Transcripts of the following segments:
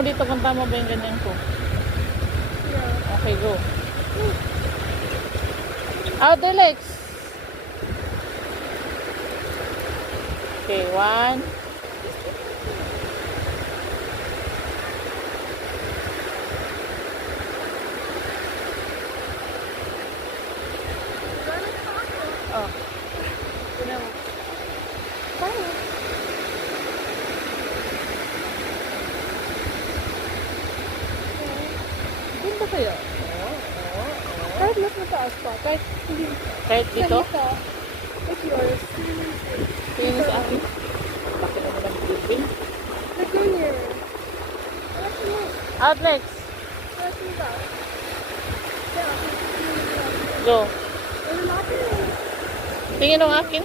mo dito kung tama ba yung ganyan ko. Yeah. Okay, go. Out the legs. Okay, 1. Oh. Tignan mo. Fine. Ganda kaya? Kahit mas mataas pa. Kahit hindi. Kahit dito? Ito. It's yours. Tingin mo sa akin. Bakit naman ang building? Like go near. Let's move. Out legs. Let's move out. Yeah. Go. We're not gonna. Tingin ang akin.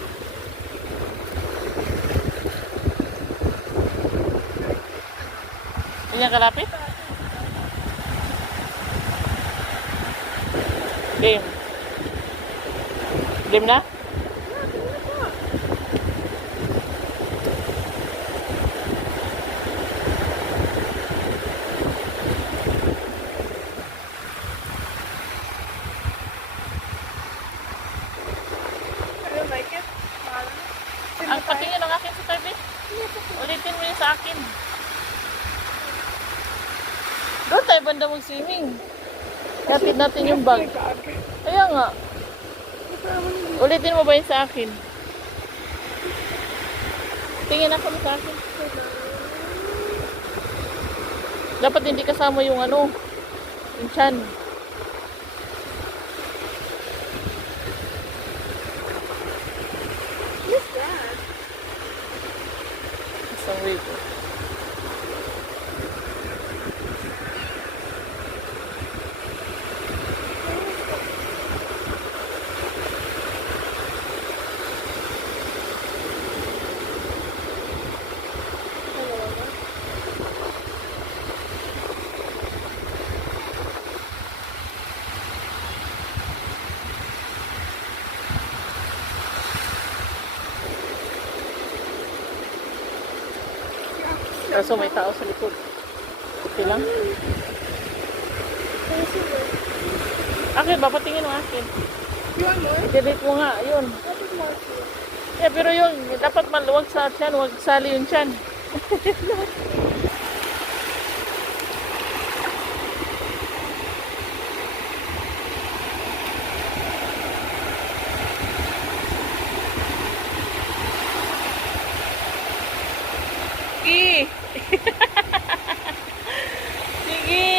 Hindi niya kalapit? Game. Game na? I don't like it. Ang patingin ang akin sa tabi. Ulitin mo yung sa akin. Doon tayo banda mag-swimming. Katid natin yung bag. Kaya nga. Ulitin mo ba yung sa akin? Tingin ako sa akin. Dapat hindi kasama yung ano, yung chan. Who's that? Isang way ko. Kaso may tao sa likod. Okay lang? Akin, papatingin mo akin. You want more? Delete mo nga, yun. I'll put more for you. Yeah, pero yun, dapat maluwag sa tiyan, huwag sali yung tiyan. Sige! Sige!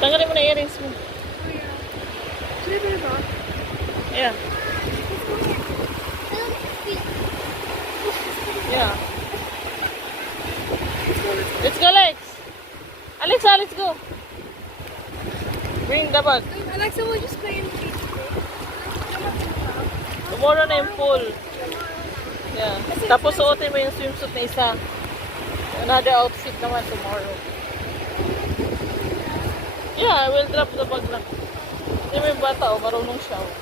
Tanggalin mo na earrings mo. Oh yeah. Should I put it on? Yeah. Yeah. Let's go, Lex. Alexa, let's go. Bring the bag. Wait, Alexa, we'll just play in the beach today. Tomorrow na yung pool. Yeah. Tapos suotin mo yung swimsuit na isa. Another outfit naman tomorrow. Yeah, I will drop the bag na. Hindi mo yung bata, oh, marunong siya. Oh.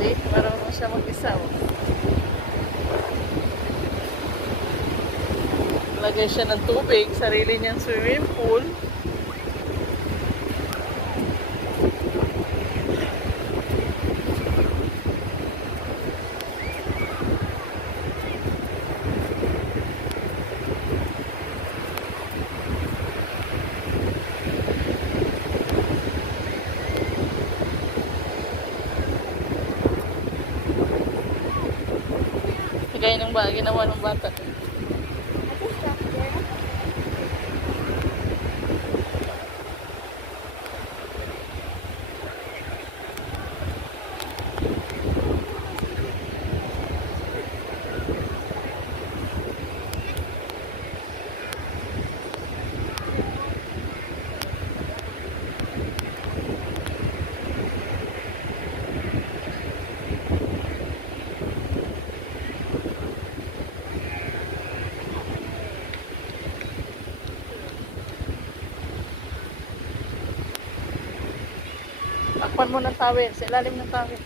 See? Marunong siya mag-isa. Oh. Lagay siya ng tubig, sarili niyang swimming pool. Gaya ng ginawa ng bata. I can stop there. Takpan mo ng towel. Sa ilalim ng towel.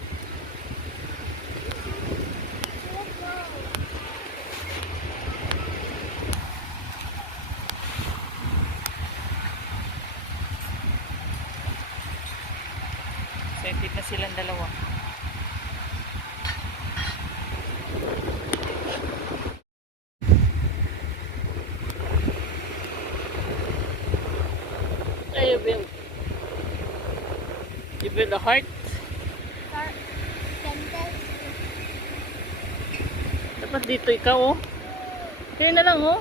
Excited na silang dalawa. Ay, you build a heart. Dapat dito ikaw, oh. Kaya na lang, oh.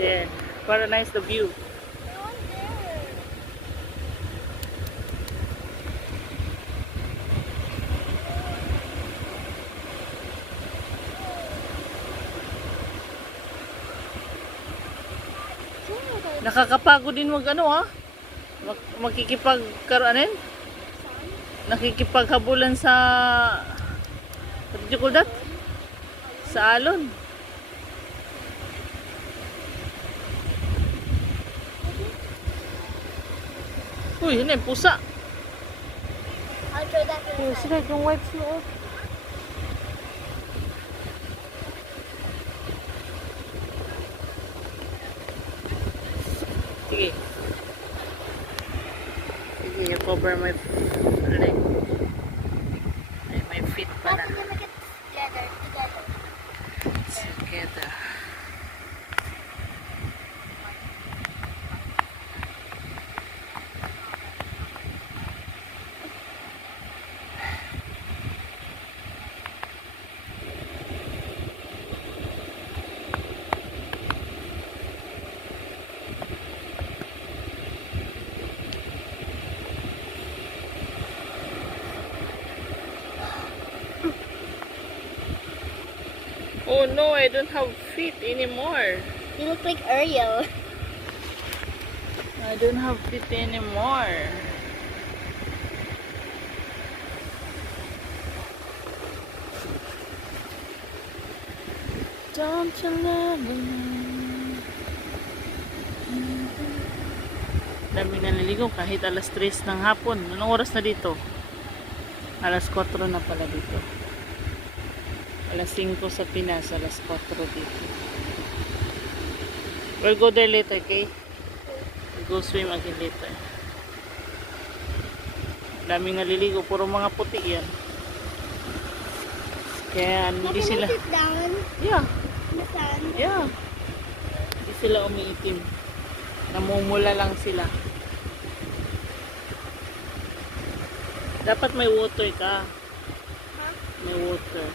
There. Para nice the view. Nakakapagod din mag ano, ah. Makikipagkaroon, nakikipaghabulan sa what did you call that? Sa alon. Uy, yun yung pusa. I'll try that Oh, sila yung wipes mo. Sige. Sige, you cover my leg. Ay, my feet How pala. can you make it together? Together. Oh no, I don't have feet anymore. You look like Ariel. I don't have feet anymore. Don't you love me? Daming naliligo kahit alas 3 ng hapon. Anong oras na dito? Alas 4 na pala dito. Alas 5 sa Pinas, alas 4 dito. We'll go there later, okay? We'll go swim again later. Daming naliligo, puro mga puti yan. Kaya hindi Can sila... you sit down Yeah, in the sun? yeah. Hindi sila umiitim. Namumula lang sila. Dapat may water ka. Huh? May water.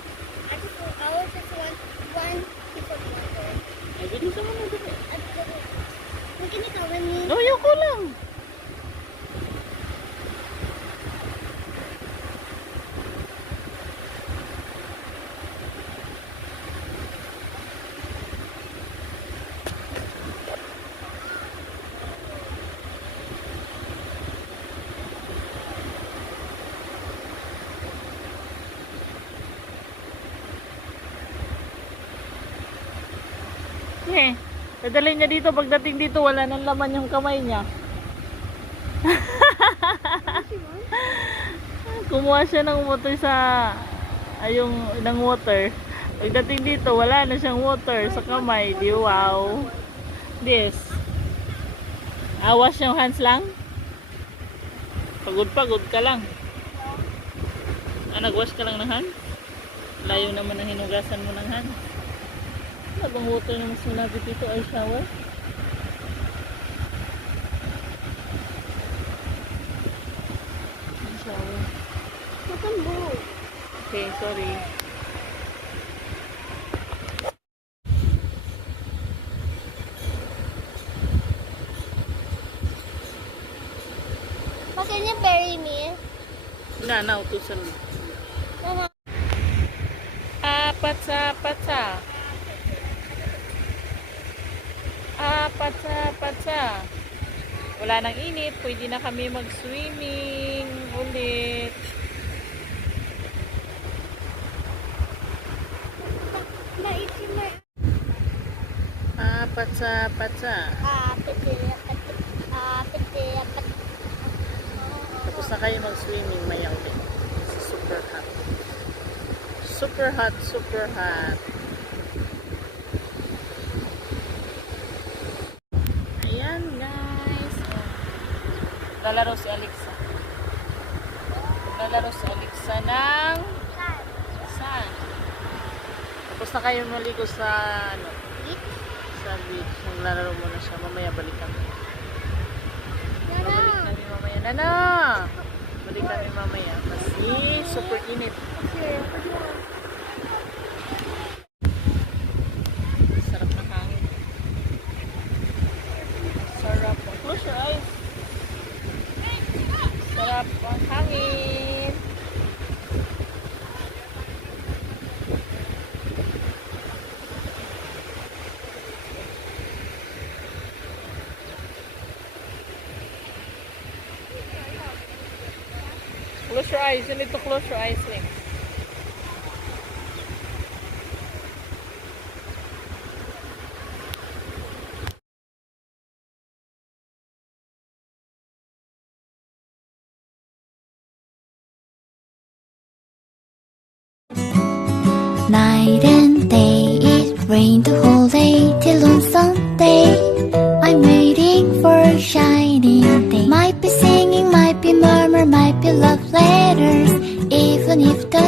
I always just want one piece of water. Ay, bilisan mo na dito. Look at me, cover me. No, ayoko lang. Eh, dadalhin niya dito. Pagdating dito, wala nang laman yung kamay niya. Kumuha siya ng water sa ayong ng water. Pagdating dito, wala na siyang water sa kamay. Di wow. This. Wash yung hands lang. Pagod ka lang. Nag-wash ka lang ng hands? Layo naman ang hinugasan mo ng hands. Ano bang water na mas malapit dito ay shower? Shower. Matambo. Okay, sorry. But can you bury me? Na, utusan mo. Patsa. Patsa. Wala nang init, pwede na kami mag-swimming ulit. Maitim na. Patsa. Pati. Tapos na kayo mag-swimming, mayang din. Super hot. Super hot, super hot. Ayan guys. Lalaro si Alexa. Lalaro si Alexa ng saan? Tapos na kayo maligo sa ano? Sa beach. Naglalaro muna siya. Mamaya balikan. Babalik kami mamaya. Nana! Balik kami mamaya. Kasi super init. Sarap na hangin. Sarap. Close your eyes. Sarap ang hangin. Close your eyes. You need to close your eyes, Link. Night and day, it rained the whole day till on Sunday. I'm waiting for a shining day. Might be singing, might be murmur, might be love letters. Even if the